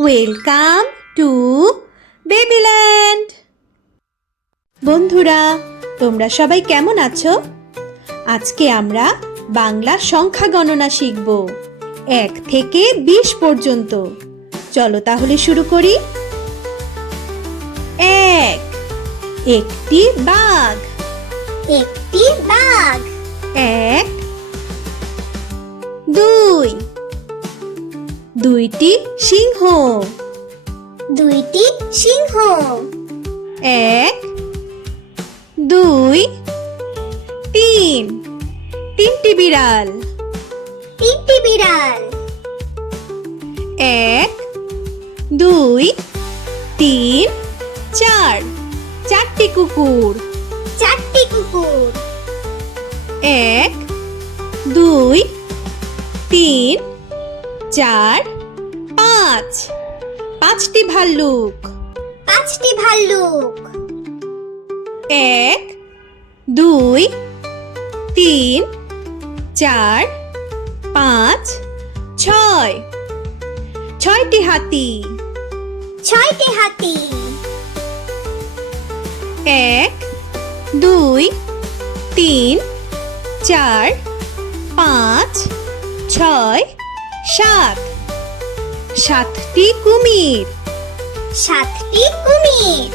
Welcome to Babyland. বন্ধুরা, তোমরা সবাই কেমন আছো? আজকে আমরা বাংলা সংখ্যা গণনা শিখব 1 থেকে 20 পর্যন্ত। চলো তাহলে শুরু করি। 1, একটি বাঘ। একটি বাঘ। 1, 2, দুইটি সিংহ। দুইটি সিংহ। 1, 2, 3, তিনটি বিড়াল। তিনটি বিড়াল। 1, 2, 3, 4, চারটি কুকুর। চারটি কুকুর। 1, 2, 3, 4, 5, পাঁচটি ভাল্লুক। পাঁচটি ভাল্লুক। 1, 2, 3, 4, 5, 6, ছয়টি হাতি। ছয়টি হাতি। 1, 2, 3, 4, 5, 6, 7, সাতটি কুমির। সাতটি কুমির।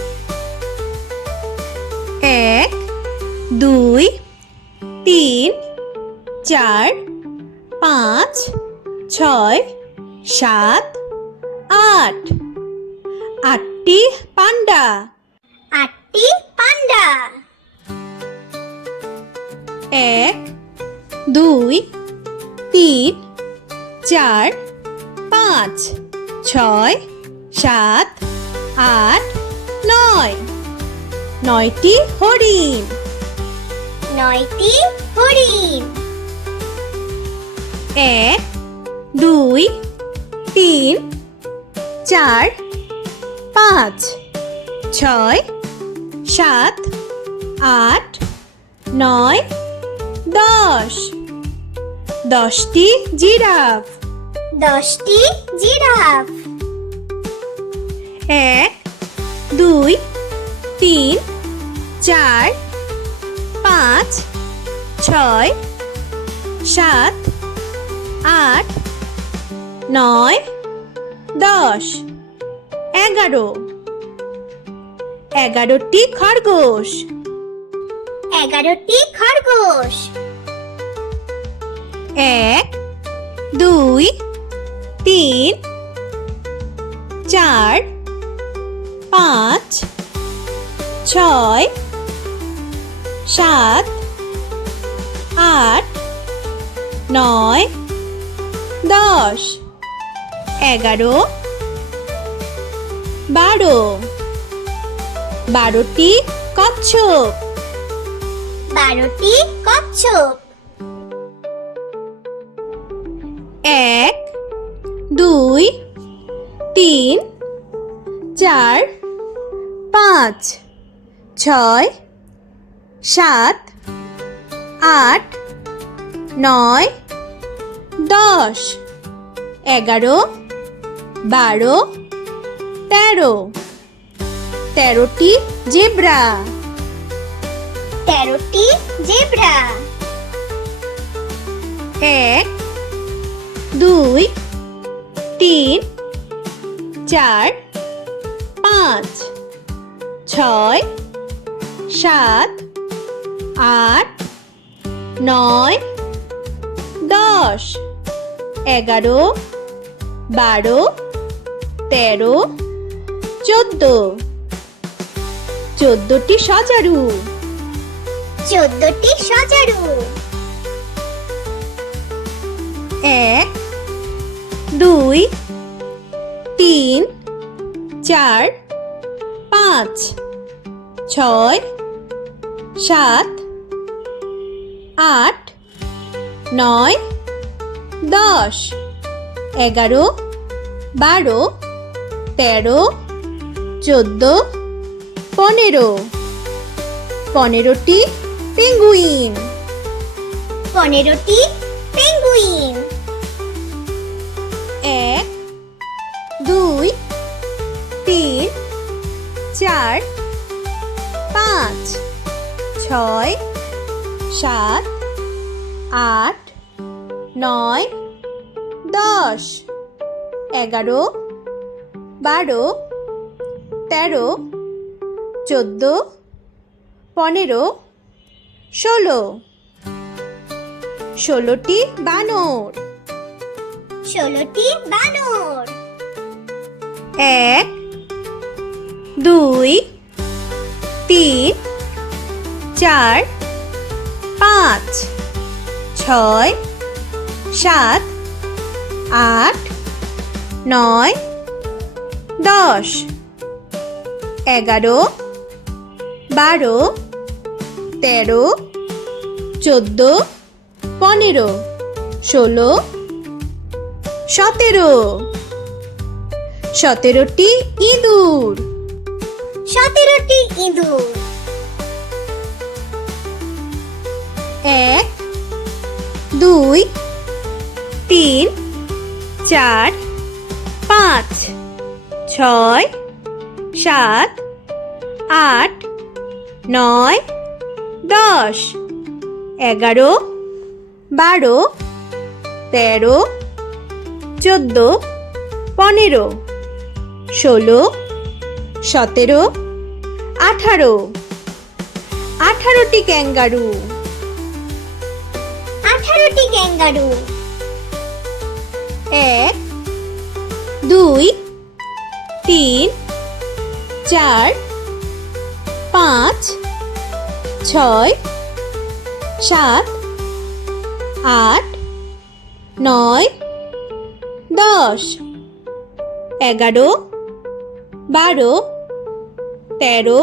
1, 2, 3, 4, 5, 6, 7, 8, আটটি পান্ডা। আটটি পান্ডা। 1, 2, 3, 4, 5, 6, 7, 8, 9, নয়টি হরিণ। নয়টি হরিণ। 1, 2, 3, 4, 5, 6, 7, 8, 9, 10, 10টি জিরাফ। 10টি জিরাফ। 1, 2, 3, 4, 5, 6, 7, 8, 9, 10, 11, 11টি খরগোশ। 11টি খরগোশ। 1, 2, 3, 4, 5, 6, 7, 8, 9, 10, 11, 12, 12টি কচ্ছপ। 12টি কচ্ছপ। 1, 2, 3, 4, 5, 6, 7, 8, 9, 10, 11, 12, 13, 13টি জেব্রা। 13টি জেব্রা। 1, 2, 3, 4, 5, 6, 7, 8, 9, 10, 11, 12, 13, 14, 14টি সজারু। 14টি সজারু। 1, 2, 3, 4, 5, 6, 7, 8, 9, 10, 11, 12, 13, 14, 15, 15টি পেঙ্গুইন। 15টি পেঙ্গুইন। 1, 2 3 4 5 6 7 8 9 10 11 12 13 14 15 16 16টি বানর 16টি বানর 1 2 3 4 5 6 7 8 9 10 11 12 13 14 15 16 17 17টি ইঁদুর 17টি ইঁদুর 1 2 3 4 5 6 7 8 9 10 11 12 13 14 15 16 17 18 18টি ক্যাঙ্গারু 18টি ক্যাঙ্গারু 1 2 3 4 5 6 7 8 9 10 11 12 13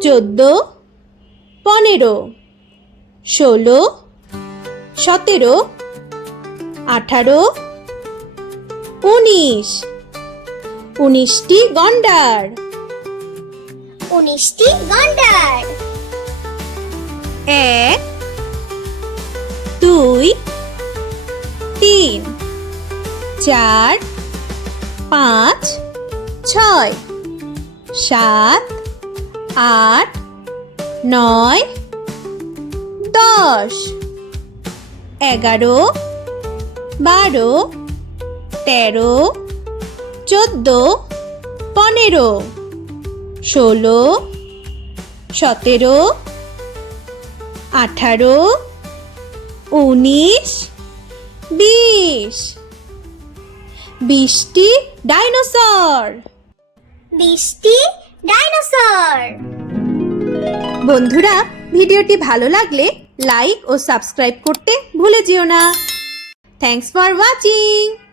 14 15 16 17 18 19 19টি গন্ডার 19টি গন্ডার 1 2 3 4 5 6 7 8 9 10 11 12 13 14 15 16 17 18 19 20 20টি ডাইনোসর 20টি ডাইনোসর বন্ধুরা ভিডিওটি ভালো লাগলে লাইক ও সাবস্ক্রাইব করতে ভুলে যেও না থ্যাঙ্কস ফর ওয়াচিং